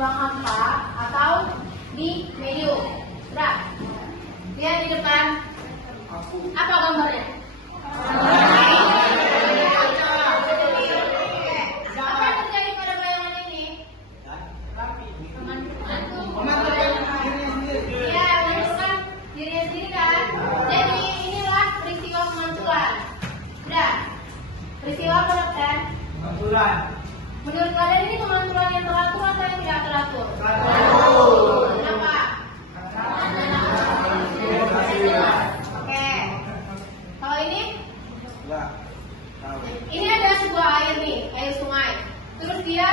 ruang hampa atau di medium. Sudah. Lihat di depan. Apa gambarnya? Apa yang terjadi pada bayangan ini? Iya, menunjukkan dirinya sendiri kan? Jadi inilah peristiwa pemantulan. Sudah. Peristiwa apa kan? Pemantulan. Menurut kalian ini pemantulan yang teratur atau yang tidak teratur? Teratur. Kenapa? Oke. Kalau ini? Ini ada sebuah air nih, air sungai. Terus dia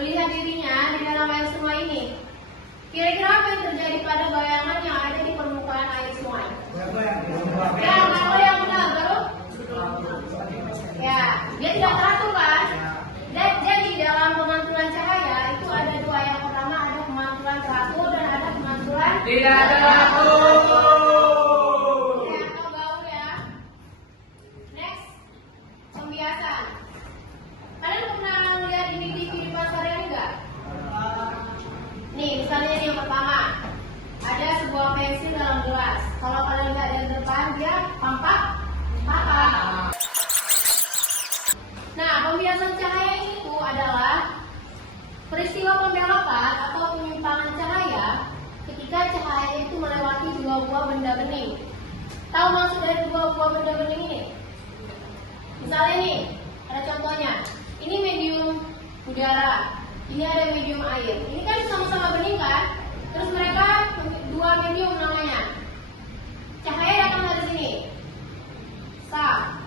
melihat dirinya di dalam air sungai ini. Kira-kira apa yang terjadi pada bayangan yang ada di permukaan air sungai? Ya, kalau yang benar baru? Ya, dia tidak teratur kan? Jadi dalam pemantulan cahaya itu ada dua. Yang pertama ada pemantulan teratur dan ada pemantulan Tidak teratur. Ya, atau gaul ya. Next, pembiasan. Kalian pernah lihat ini di TV di pasaran enggak? Nih, misalnya ini yang pertama. Ada sebuah pensil dalam gelas. Kalau kalian lihat dari depan dia tampak patah. Nah, pembiasan cahaya itu adalah peristiwa pembelokan atau penyimpangan cahaya ketika cahaya itu melewati dua buah benda bening. Tahu maksud dari dua buah benda bening ini? Misalnya nih, ada contohnya. Ini medium udara, ini ada medium air. Ini kan sama-sama bening kan? Terus mereka dua medium namanya. Cahaya datang dari sini. Sah.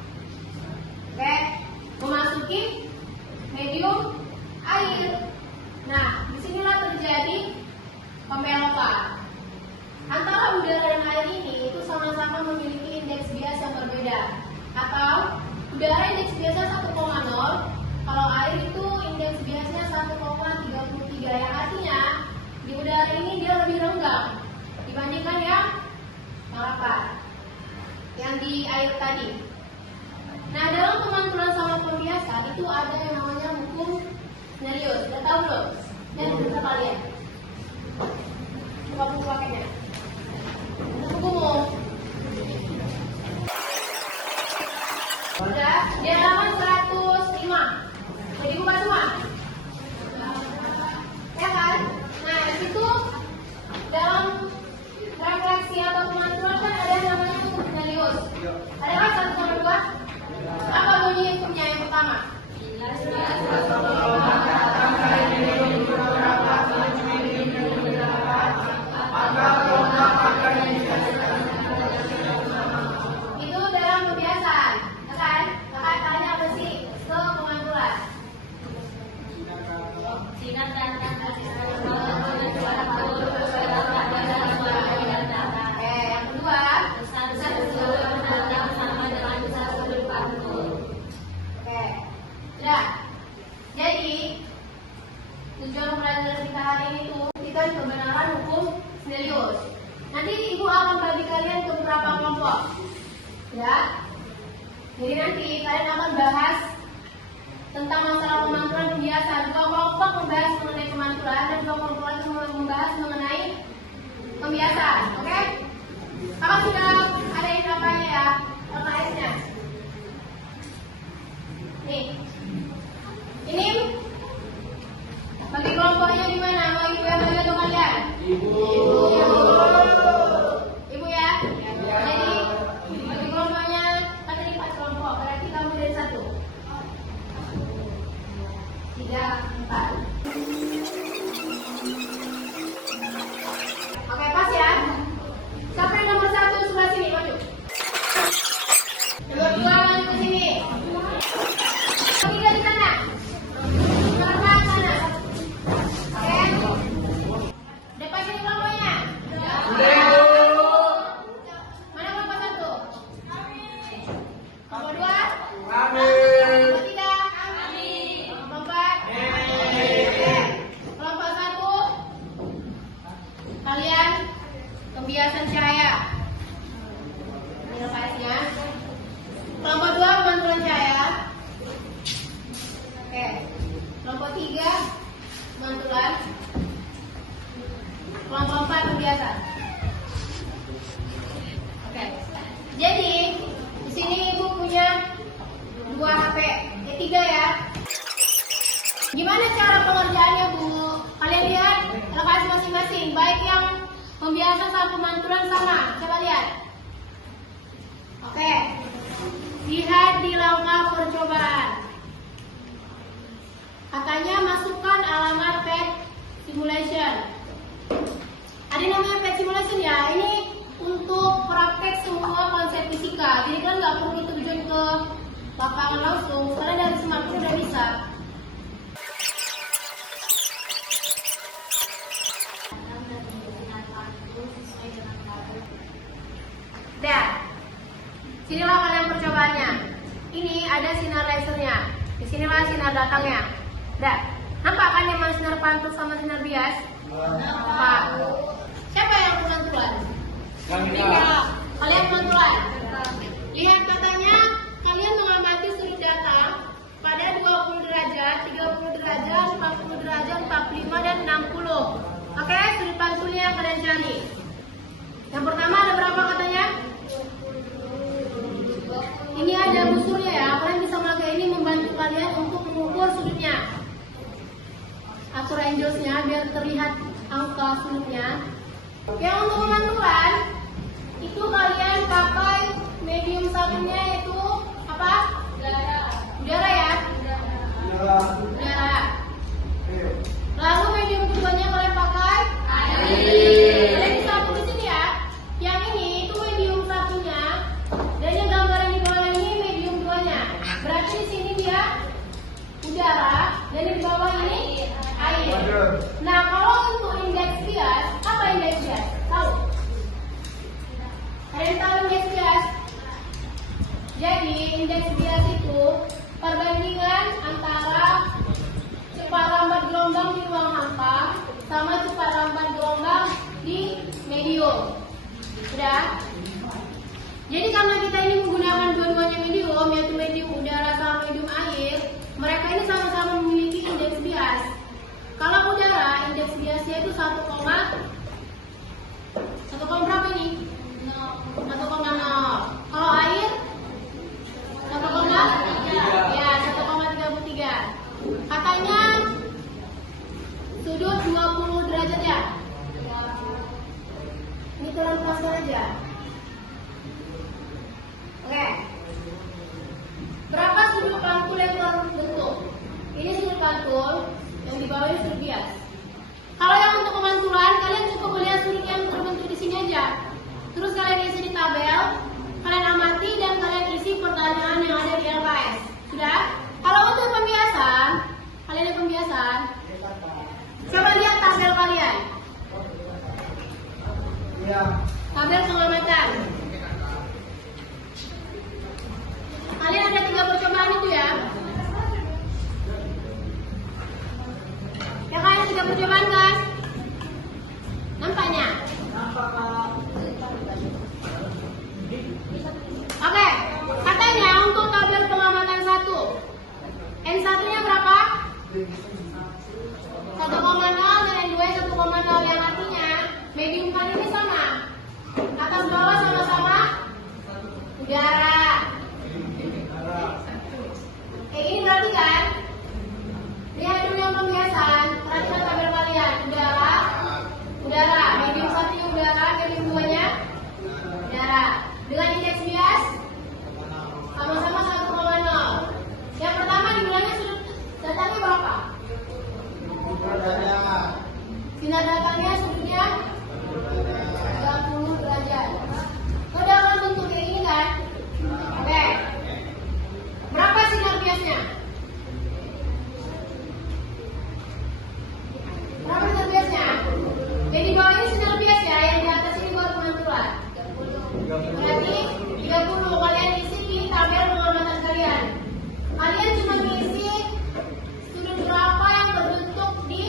Oke, memasuki medium air. Nah, disinilah terjadi pembelokan. Antara udara dan air ini itu sama-sama memiliki indeks bias yang berbeda. Atau udara indeks biasnya 1,0, kalau air itu indeks biasnya 1,33, yang artinya di udara ini dia lebih renggang dibandingkan yang rapat, yang di air tadi. Nah, dalam pemantulan sama pembiasan itu ada yang namanya hukum Snellius. Sudah tahu belum? Dan bisa kalian coba buku pakainya. Bukumu. Sudah, di halaman 105. Jadi buka semua. Ya kan? Nah, di situ dalam refleksi atau pemantulan kan ada yang namanya hukum Snellius. Adakah 1 sama 2? Apa bunyi hukumnya yang pertama? Itu dalam pembiasan, kan? Kata-katanya apa sih? Ke pemantulan. Yang kedua, Nah, jadi tujuan pembelajaran kita hari ini tuh kita kebenaran hukum Snellius. Nanti ibu akan bagi kalian ke beberapa kelompok, ya. Jadi nanti kalian akan bahas tentang masalah pemantulan pembiasan. Dua kelompok membahas mengenai pemantulan dan dua kelompok lagi membahas mengenai pembiasan. Oke? Kakak sudah ada yang berapanya ya? LKS-nya. Nih. Ini bagi kelompoknya di mana? Mau ibu yang bagi atau kalian? Ibu ya? Jadi bagi kelompoknya kan tadi 4 kelompok. Berarti kamu dari 1, 3, 4. Oke, pas ya. Siapa yang nomor 1 sebelah sini? Maju. Nomor 2 maju ke sini. Tiga di sana. Depan sini kelompoknya. Mana kelompok 1? Kelompok 2? Kelompok 3? Kelompok 4? Kelompok 1 kalian pembiasan cahaya. Ini LKS-nya. Kelompok 2 pemantulan cahaya. Oke. Kelompok 3 pemantulan Kelompok 4 pembiasan. Oke. Jadi di sini Ibu punya 2 HP, 3 ya. Gimana cara pengerjaannya, Bu? Kalian lihat lokasi masing-masing, baik yang pembiasan sama pemantulan sama. Coba lihat. Oke. Lihat di langkah percobaan. Katanya masukkan alamat pet simulation. Ada namanya pet simulation ya. Ini untuk praktek semua konsep fisika. Jadi kan nggak perlu terjun ke lapangan langsung. Karena dari smartphone udah bisa. Dan sinilah kalian percobaannya. Ini ada sinar lasernya. Di sinilah sinar datangnya. Dah, nampak kan yang sinar pantul sama sinar bias? Nampak. Siapa yang pemantulan? Kalian pemantulan. Lihat katanya kalian mengamati sudut datang pada 20 derajat, 30 derajat, 40 derajat, 45 dan 60. Oke, sudut pantulnya kalian cari. Yang pertama ada berapa katanya? Ini ada busurnya ya. Kalian bisa pakai ini membantu kalian untuk mengukur sudutnya. Atur angelsnya biar terlihat angka sudutnya. Yang untuk pemantulan itu kalian pakai medium satunya yaitu apa? Udara ya? Udara. Lalu medium keduanya kalian pakai air. Kalian bisa atur di sini ya. Yang ini itu medium satunya dan yang gambar yang di bawah ini medium duanya. Berarti di sini dia udara dan di bawah ini air. Nah, kalau untuk indeks bias, apa indeks bias? Tahu? Kalian tahu indeks bias? Jadi indeks bias itu perbandingan antara cepat lambat gelombang di ruang hampa sama cepat lambat gelombang di medium. Sudah? Jadi karena kita ini menggunakan dua-duanya medium, yaitu medium udara sama medium air, mereka ini sama-sama memiliki indeks bias. Kalau udara, indeks biasnya itu 1, berapa ini? 1,0. Kalau air 1,3. Ya, 1,33. Katanya sudut 20 derajat ya. Ini turun pasal aja. Oke. Berapa sudut pantul yang terbentuk? Ini sudut pantul, yang di bawah ini sudut bias. Kalau yang untuk pemantulan, kalian cukup melihat sudut yang terbentuk di sini aja. Terus kalian isi di tabel, kalian amati dan kalian isi pertanyaan yang ada di LKS. Sudah? Kalau untuk pembiasan, kalian yang pembiasan, coba lihat tabel kalian. Tabel pengamatan. Kalian ada 3 percobaan itu ya. Ya kalian 3 percobaan kan? Nampaknya? Oke, katanya untuk tabel pengamatan 1 N1-nya berapa? 1,0 dan N2 1,0 yang artinya medium kali ini sama. Atas bawah sama-sama udara. Ini berarti kan? Lihat dulu yang pembiasan. Perhatikan tabel kalian. Udara. Medium 1-nya udara, medium 2-nya udara. Dengan indeks bias sama-sama 1,0. Yang pertama dibilangnya sudut datangnya berapa? Sinar datangnya sudutnya 30 derajat. Udah kan bentuk kayak ini kan? Oke. Berapa sinar biasnya? Berapa sinar biasnya? Jadi bawah ini sinar bias ya, yang di atas ini baru pemantulan. Berarti 30. Kalian isi di tabel pengamatan kalian. Kalian cuma ngisi sudut berapa yang terbentuk di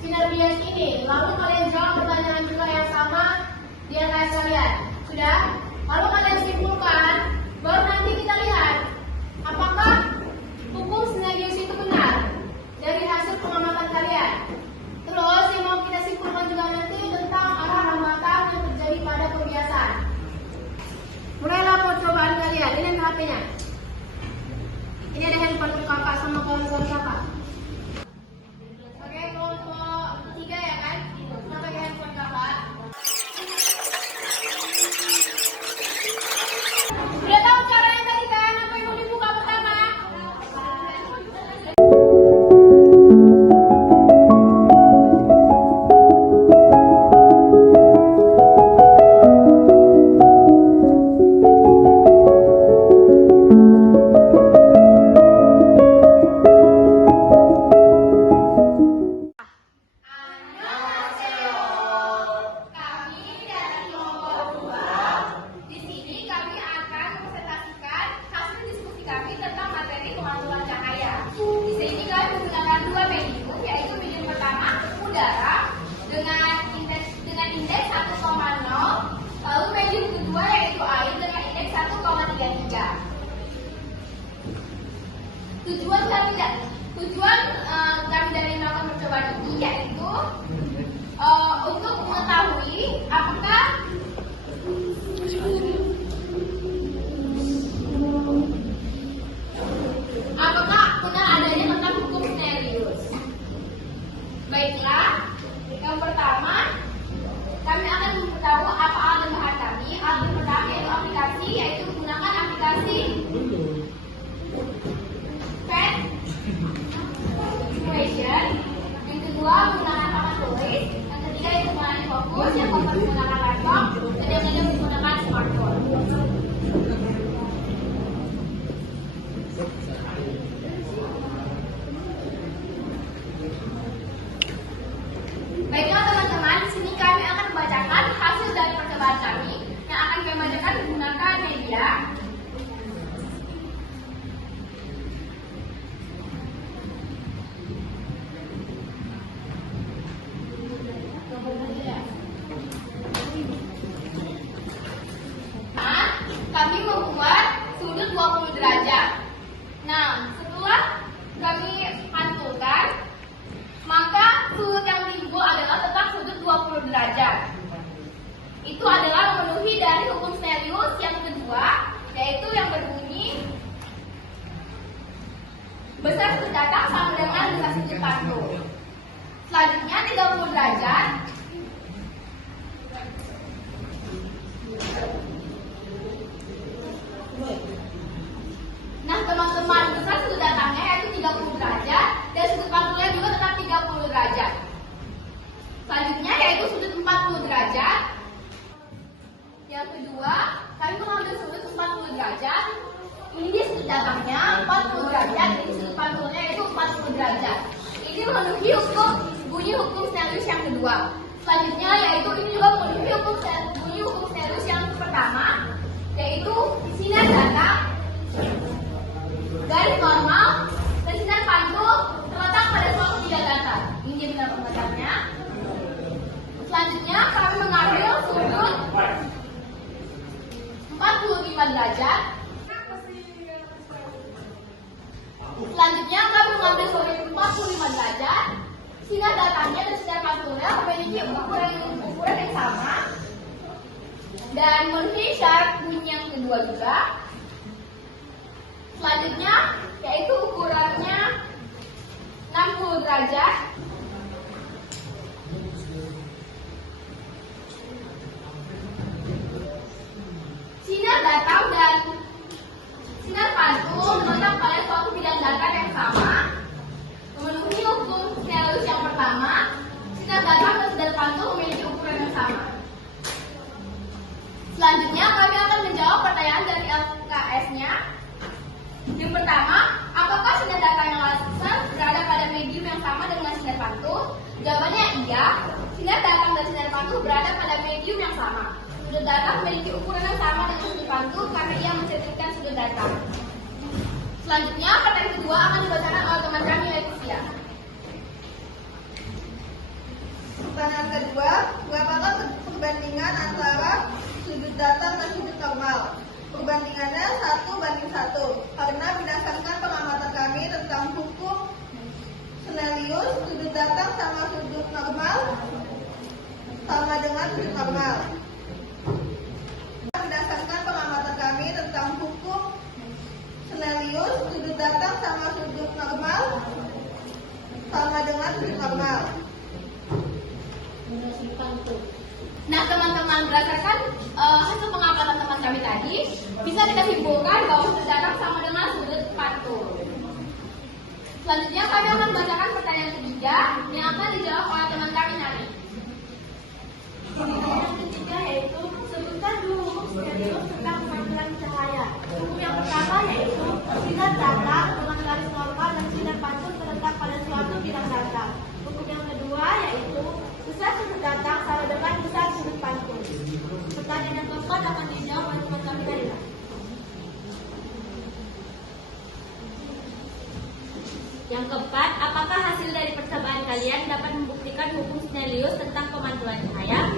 sinar bias ini. Lalu kalian jawab pertanyaan juga yang sama di LKS kalian. Sudah? Lalu kalian simpulkan, baru nanti kita lihat apakah hukum sinergius itu benar dari hasil pengamatan kalian. Terus yang mau kita simpulkan juga nanti HP-nya. Ini ada handphone kakak sama kawan-kawan kakak. Oke, kelompok 3 ya kan? Kita pakai handphone kakak. Udah tahu caranya tadi kan? Apa yang mau dibuka pertama? Tujuan kami dari melakukan percobaan ini yaitu untuk mengetahui apakah benar adanya tentang hukum Snellius. Baiklah, yang pertama kami akan memberitahu apa alat bahan kami. Alat pertama yaitu aplikasi, yaitu menggunakan aplikasi Pen Situation. Yang kedua menggunakan papan tulis. Yang ketiga itu menggunakan fokus. Yang keempat menggunakan laptop. Dan yang kelima menggunakan smartphone. Baiklah teman-teman, di sini kami akan membacakan hasil dari percobaan kami yang akan kami bacakan menggunakan media. Kami membuat sudut 20 derajat. Nah, setelah kami pantulkan, maka sudut yang timbul adalah tetap sudut 20 derajat. Itu adalah memenuhi dari hukum Snellius yang kedua, yaitu yang berbunyi besar sudut datang sama dengan besar sudut pantul. Selanjutnya 30 derajat. Nah teman-teman, besar sudut datangnya yaitu 30 derajat dan sudut pantulnya juga tetap 30 derajat. Selanjutnya yaitu sudut 40 derajat. Yang kedua, kami mengambil sudut 40 derajat. Ini dia sudut datangnya 40 derajat, ini sudut pantulnya yaitu 40 derajat. Ini memenuhi hukum Snellius yang kedua. Selanjutnya yaitu ini juga memenuhi hukum Snellius yang pertama, yaitu sinar datang garis normal dan sinar pantul terletak pada suatu tiga datar. Ini dia bintang pembacarnya. Selanjutnya kami mengambil sudut 45 derajat. Selanjutnya kami mengambil sudut 45 derajat. Sinar datangnya dan sinar pantulnya memiliki ukuran yang sama dan memenuhi syarat bunyi yang kedua juga. Selanjutnya yaitu ukurannya 60 derajat. Sinar datang dan sinar pantul terletak pada suatu bidang datar yang sama, memenuhi hukum Snellius yang pertama. Sinar datang dan sinar pantul memiliki ukuran yang sama. Selanjutnya kami akan menjawab pertanyaan dari LKS-nya. Yang pertama, apakah sinar datang yang laser berada pada medium yang sama dengan sinar pantul? Jawabannya iya. Sinar datang dan sinar pantul berada pada medium yang sama. Sudut datang memiliki ukuran yang sama dengan sudut pantul karena ia mensentrikkan sudut datang. Selanjutnya, pertanyaan kedua akan dibacakan oleh teman kami yaitu Sia. Pertanyaan kedua, berapakah perbandingan antara sudut datang dan sudut normal? Perbandingannya 1:1 karena berdasarkan pengamatan kami tentang hukum Snellius, sudut datang sama sudut normal sama dengan sudut normal. Berdasarkan pengamatan kami tentang hukum Lius, sudut datang sama sudut normal sama dengan sudut normal. Nah teman-teman, berdasarkan hasil pengamatan teman kami tadi, bisa kita simpulkan bahwa sudut datang sama dengan sudut pantul. Selanjutnya kami akan membacakan pertanyaan ketiga yang akan dijawab oleh teman kami nanti. Yang ketiga yaitu sebutkan dulu hukum Stelius tentang pemantulan cahaya. Hukum yang pertama yaitu sinar datar dengan garis normal dan sinar pantul terletak pada suatu bidang datar. Hukum yang kedua yaitu besar sudut datang sama dengan besar sudut pantul. Pertanyaan yang keempat akan dijawab oleh teman kami dari. Yang keempat, apakah hasil dari percobaan kalian dapat membuktikan hukum Snellius tentang pemantulan cahaya?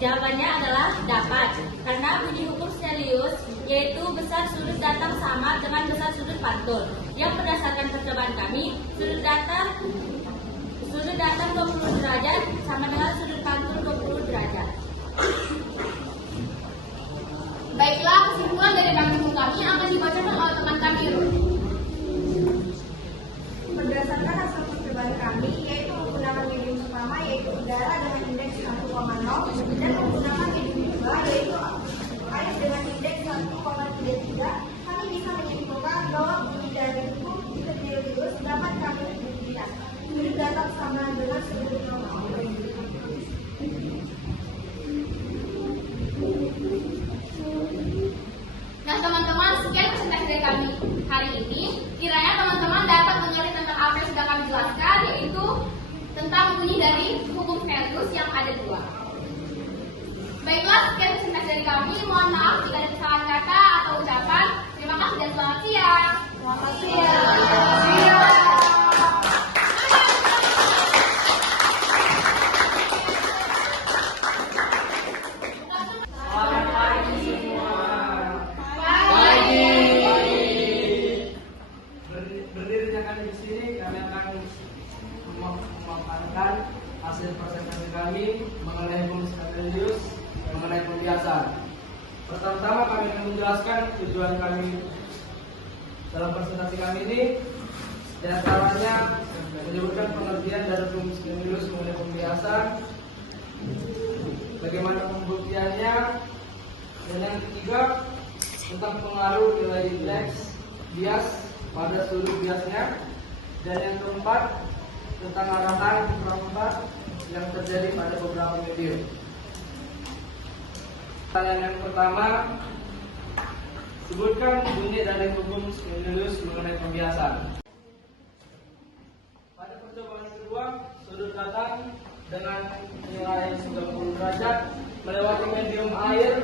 Jawabannya adalah dapat, karena bunyi hukum Snellius yaitu besar sudut datang sama dengan besar sudut pantul. Yang berdasarkan percobaan kami, sudut datang 20 derajat sama dengan sudut pantul 20 derajat. Baiklah, kesimpulan dari rangkuman kami akan dibacakan oleh teman kami. Berdasarkan hasil percobaan kami, yaitu menggunakan medium pertama yaitu udara dengan indeks 1,0 dan menggunakan medium kedua yaitu air dengan indeks 1,33, kami bisa menyimpulkan bahwa bunyi dari hukum Stelius dapat kami buktikan. Sudut datang sama dengan sudut normal. Nah teman-teman, sekian presentasi dari kami hari ini. Kiranya teman-teman dapat mengerti tentang apa yang sudah kami jelaskan, yaitu tentang bunyi dari hukum Stelius yang ada dua. Baiklah, sekian presentasi dari kami. Mohon maaf jika ada kesalahan kata atau ucapan. Terima kasih dan selamat siang. Selamat siang. Selamat pagi semua. Berdirinya kami di sini, kami akan memaparkan hasil presentasi kami mengenai hukum Stelius mengenai pembiasan. Pertama-tama kami akan menjelaskan tujuan kami dalam presentasi kami ini. Di antaranya menyebutkan pengertian dari hukum Stelius mengenai pembiasan, bagaimana pembuktiannya, dan yang ketiga tentang pengaruh nilai indeks bias pada sudut biasnya, dan yang keempat tentang arahan perempat yang terjadi pada beberapa medium. Pertanyaan yang pertama, sebutkan bunyi dari hukum Stelius mengenai pembiasan. Pada percobaan kedua, sudut datang dengan nilai 90 derajat melewati medium air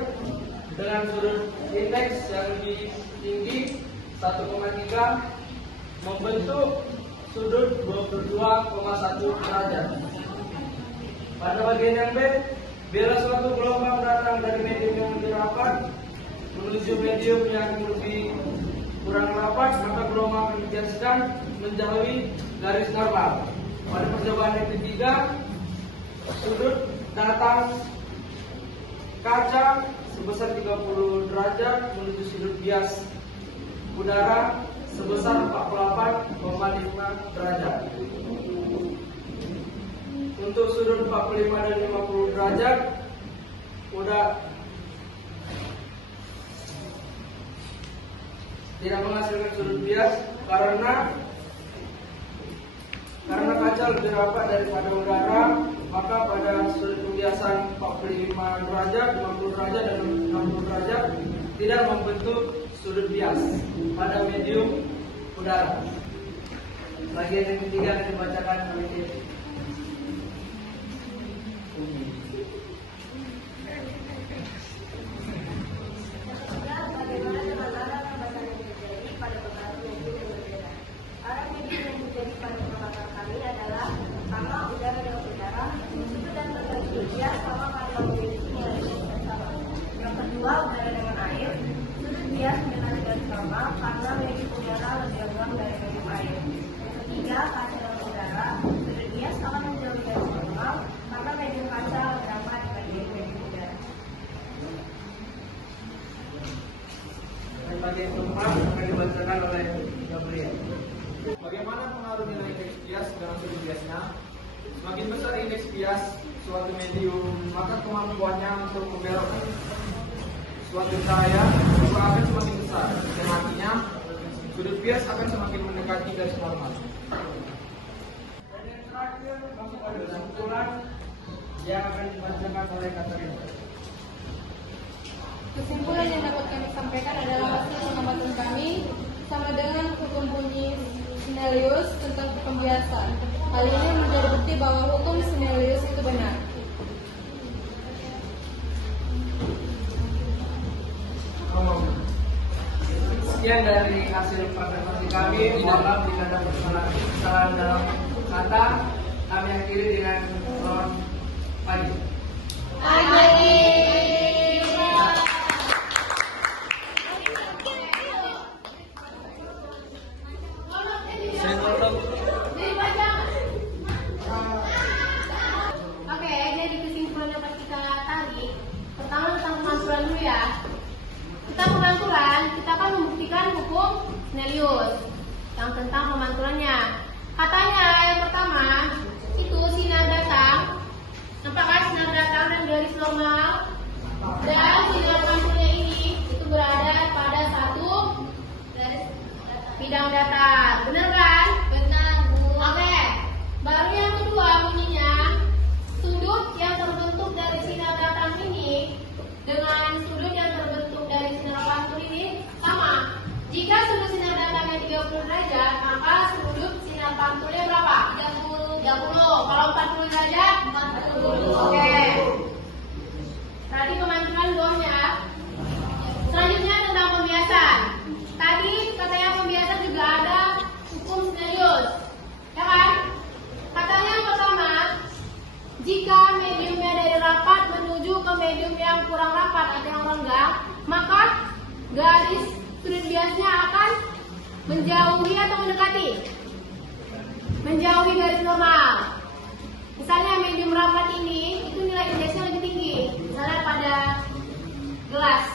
dengan sudut indeks yang lebih tinggi 1,3 membentuk sudut 22,1 derajat. Pada bagian yang B, bila suatu gelombang datang dari medium yang lebih rapat menuju medium yang lebih kurang rapat, maka gelombang dibiaskan menjauhi garis normal. Pada percobaan yang ketiga, sudut datang kaca sebesar 30 derajat menuju sudut bias udara sebesar 48,5 derajat. Untuk sudut 45 dan 50 derajat udah tidak menghasilkan sudut bias karena kaca lebih rapat daripada udara, maka pada sudut pembiasan 45 derajat, 50 derajat, dan 60 derajat tidak membentuk sudut bias pada medium udara. Bagian yang ketiga yang dibacakan oleh Bagaimana teman-teman pembahasan yang terjadi pada beberapa medium yang berbeda? Arah medium yang terjadi pada pengamatan kami adalah pertama udara dengan udara, sudut dan terjadi bias sama karena memiliki nilai indeks yang sama. Yang kedua udara dengan air, sudut bias dengan garis sama karena medium udara lebih lengkap dari medium air. Yang ketiga kaca dengan udara, sudut bias yang keempat akan dibacakan oleh Gabriel. Bagaimana pengaruh nilai indeks bias dengan sudut biasnya? Semakin besar indeks bias suatu medium, maka kemampuannya untuk membelokkan suatu cahaya juga akan semakin besar. Dan artinya sudut bias akan semakin mendekati garis normal. Dan yang terakhir masuk pada kesimpulan yang akan dibacakan oleh Katarina. Kesimpulan yang dapat kami sampaikan adalah hasil pengamatan kami sama dengan hukum bunyi Snellius tentang pembiasan. Hal ini menjadi bukti bahwa hukum Snellius itu benar. Sekian dari hasil presentasi kami. Mohon maaf jika ada kesalahan dalam kata. Kami akhiri dengan selamat pagi. Oke, jadi kesimpulan yang dapat kita tarik, pertama tentang pemantulan dulu ya. Tentang pemantulan, kita akan membuktikan hukum Snellius yang tentang pemantulannya. Katanya yang pertama itu sinar datang, nampakkan sinar datang dan garis normal, dan sinar pantulnya ini itu berada pada satu bidang datar. Benar kan? Benar, Bu. Oke. Baru yang kedua bunyinya, sudut yang terbentuk dari sinar datang ini dengan sudut yang terbentuk dari sinar pantul ini sama. Jika sudut sinar datangnya 30 derajat, maka sudut sinar pantulnya berapa? 30. Kalau 40 derajat? 40. Oke. Tadi pemantulan belum ya. Selanjutnya tentang pembiasan. Tadi katanya pembiasan juga ada hukum Snellius, ya kan? Katanya yang pertama, jika mediumnya dari rapat menuju ke medium yang kurang rapat atau yang renggang, maka garis sudut biasnya akan menjauhi atau mendekati? Menjauhi garis normal. Misalnya medium rapat ini, itu nilai indeksnya lebih tinggi. Misalnya pada gelas,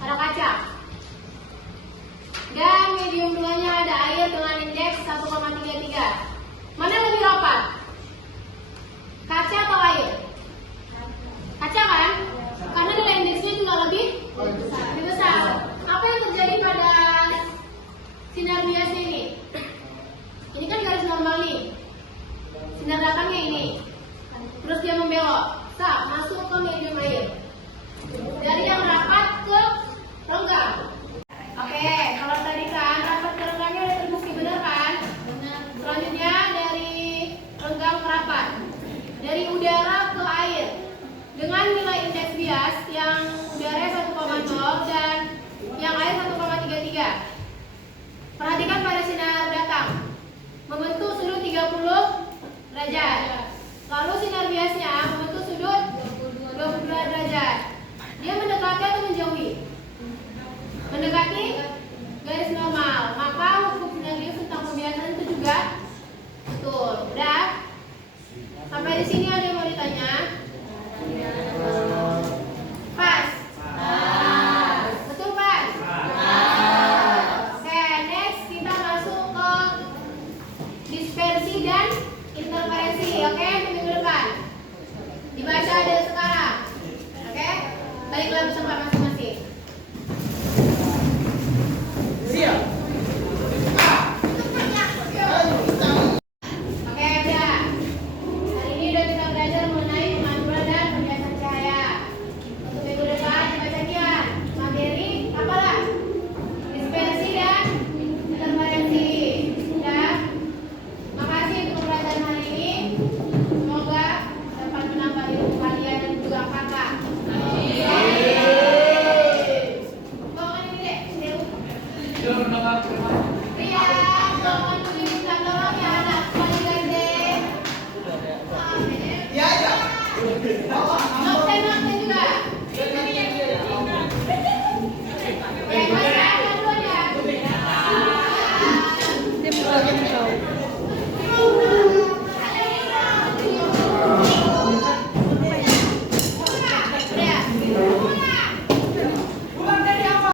pada kaca. Dan medium 2-nya ada air dengan indeks 1,33. Mana yang lebih rapat? Kaca atau air? Kaca kan? Karena nilai indeksnya juga lebih besar. Apa yang terjadi pada sinar bias ini? Ini kan garis normal nih. Sinar datangnya ini. Terus dia membelok. Masuk ke medium air. Dari yang rapat ke renggang. Oke, kalau tadi kan rapat ke renggangnya udah terbukti benar kan? Benar. Selanjutnya dari renggang ke rapat. Dari udara ke air. Dengan nilai indeks bias yang udara 1,0 dan yang air 1,33. Perhatikan pada sinar datang. Membentuk sudut 30 derajat. Lalu sinar biasnya membentuk sudut 22 derajat. Dia mendekati atau menjauhi? Mendekati garis normal. Maka hukum Snellius tentang pembiasan itu juga betul. Udah? Sampai di sini ada yang mau ditanya? Pas. Betul pas? Oke, next kita masuk ke dispersi dan interferensi. Oke, minggu depan. Dibaca dari sekarang. Oke? Baiklah bersama masing-masing.